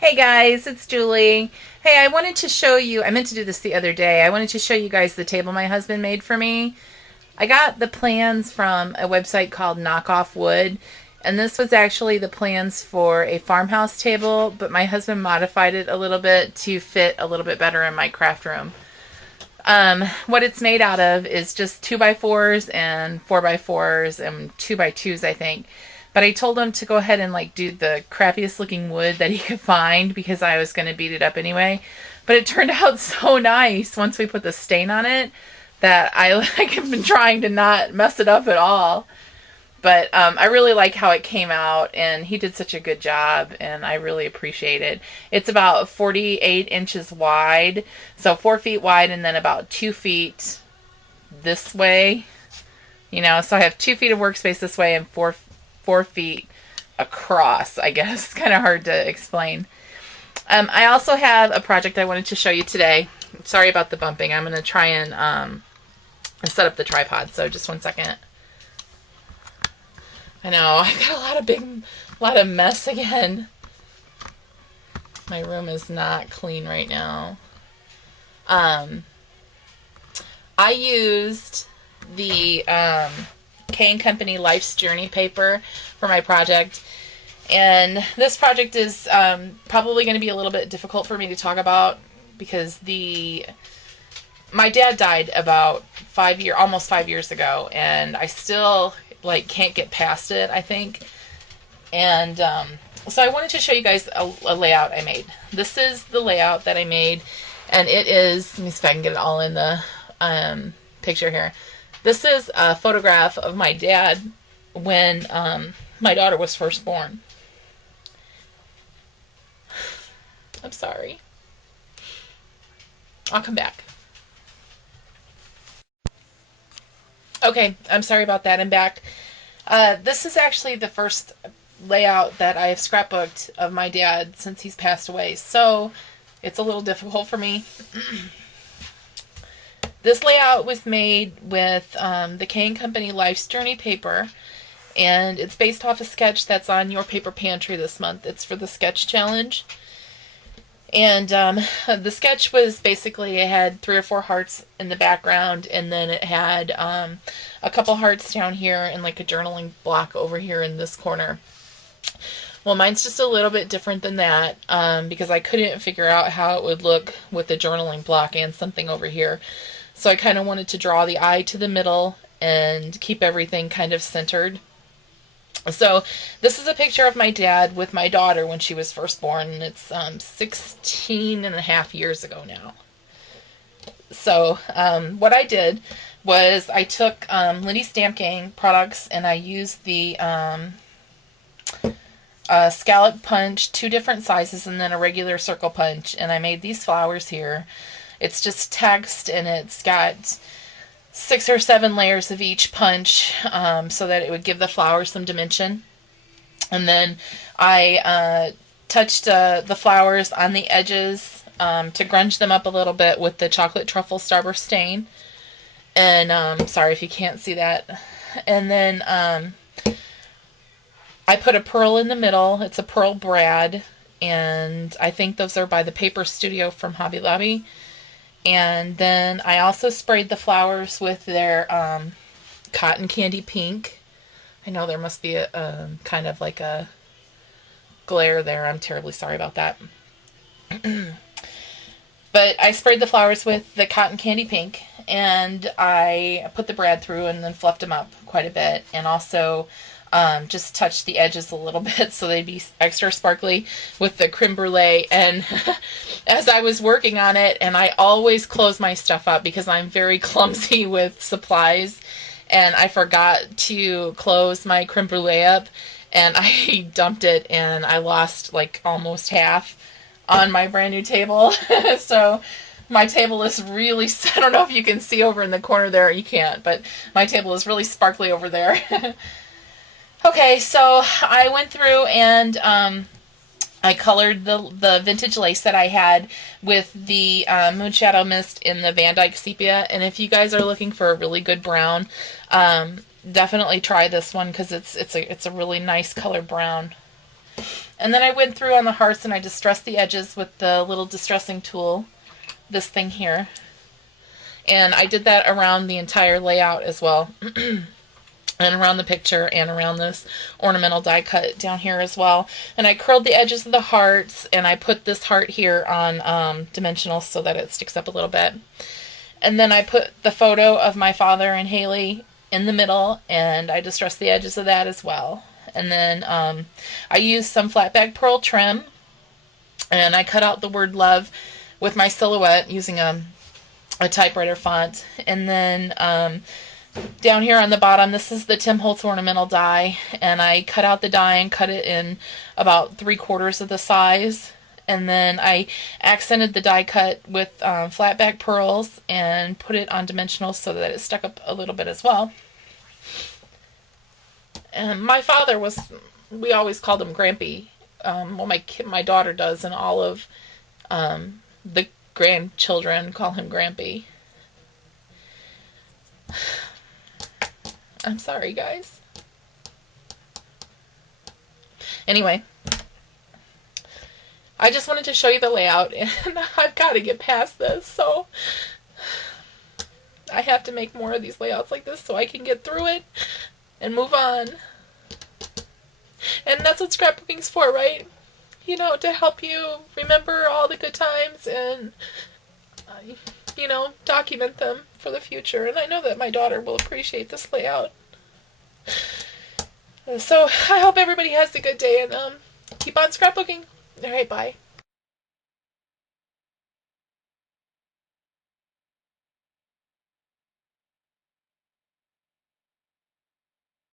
Hey guys, it's Julie. Hey, I wanted to show you, I meant to do this the other day. I wanted to show you guys the table my husband made for me. I got the plans from a website called Knockoff Wood, and this was actually the plans for a farmhouse table, but my husband modified it a little bit to fit a little bit better in my craft room. What it's made out of is just 2x4s and 4x4s and 2x2s, I think. But I told him to go ahead and like do the crappiest looking wood that he could find because I was going to beat it up anyway. But it turned out so nice once we put the stain on it that I like have been trying to not mess it up at all. But I really like how it came out, and he did such a good job, and I really appreciate it. It's about 48 inches wide, so 4 feet wide, and then about 2 feet this way. So I have 2 feet of workspace this way and 4 feet across. I guess it's kind of hard to explain. I also have a project I wanted to show you today. Sorry about the bumping. I'm going to try and set up the tripod. So just one second. I know, I got a lot of mess again. My room is not clean right now. I used the K & Company Life's Journey paper for my project. And this project is probably going to be a little bit difficult for me to talk about because my dad died about almost 5 years ago, and I still can't get past it, I think. And so I wanted to show you guys a layout I made. This is the layout that I made, and it is, let me see if I can get it all in the picture here. This is a photograph of my dad when my daughter was first born. I'm sorry. I'll come back. Okay, I'm sorry about that. I'm back. This is actually the first layout that I have scrapbooked of my dad since he's passed away, so it's a little difficult for me. This layout was made with the K & Company Life's Journey paper, and it's based off a sketch that's on Your Paper Pantry this month. It's for the sketch challenge. And the sketch was basically, it had 3 or 4 hearts in the background, and then it had a couple hearts down here and like a journaling block over here in this corner. Well, mine's just a little bit different than that because I couldn't figure out how it would look with the journaling block and something over here. So I kind of wanted to draw the eye to the middle and keep everything kind of centered. So this is a picture of my dad with my daughter when she was first born, and it's 16 and a half years ago now. So what I did was I took Lindy Stamp Gang products, and I used the scallop punch, 2 different sizes, and then a regular circle punch, and I made these flowers here. It's just text, and it's got 6 or 7 layers of each punch so that it would give the flowers some dimension. And then I touched the flowers on the edges to grunge them up a little bit with the chocolate truffle starburst stain. And sorry if you can't see that. And then I put a pearl in the middle. It's a pearl brad, and I think those are by the Paper Studio from Hobby Lobby. And then I also sprayed the flowers with their cotton candy pink. I know there must be a kind of like a glare there. I'm terribly sorry about that. But I sprayed the flowers with the cotton candy pink, and I put the brad through and then fluffed them up quite a bit, and also just touched the edges a little bit so they'd be extra sparkly with the creme brulee. And as I was working on it, and I always close my stuff up because I'm very clumsy with supplies, and I forgot to close my creme brulee up, and I dumped it, and I lost like almost half on my brand new table. So my table is really, I don't know if you can see over in the corner there, you can't, but my table is really sparkly over there. Okay, so I went through and I colored the vintage lace that I had with the Moonshadow Mist in the Van Dyke Sepia. And if you guys are looking for a really good brown, definitely try this one because it's a really nice colored brown. And then I went through on the hearts and I distressed the edges with the little distressing tool, this thing here. And I did that around the entire layout as well. And around the picture and around this ornamental die cut down here as well. And I curled the edges of the hearts, and I put this heart here on dimensional so that it sticks up a little bit. And then I put the photo of my father and Haley in the middle, and I distressed the edges of that as well. And then I used some flatback pearl trim, and I cut out the word love with my silhouette using a typewriter font. And then down here on the bottom, this is the Tim Holtz ornamental die, and I cut out the die and cut it in about 3/4 of the size. And then I accented the die cut with flatback pearls and put it on dimensional so that it stuck up a little bit as well. And my father was, we always called him Grampy. Well, my daughter does, and all of the grandchildren call him Grampy. I'm sorry, guys. Anyway, I just wanted to show you the layout, and I've got to get past this, so I have to make more of these layouts like this so I can get through it and move on. And that's what scrapbooking's for, right? You know, to help you remember all the good times and, you know, document them for the future. And I know that my daughter will appreciate this layout. So I hope everybody has a good day, and keep on scrapbooking. All right, bye.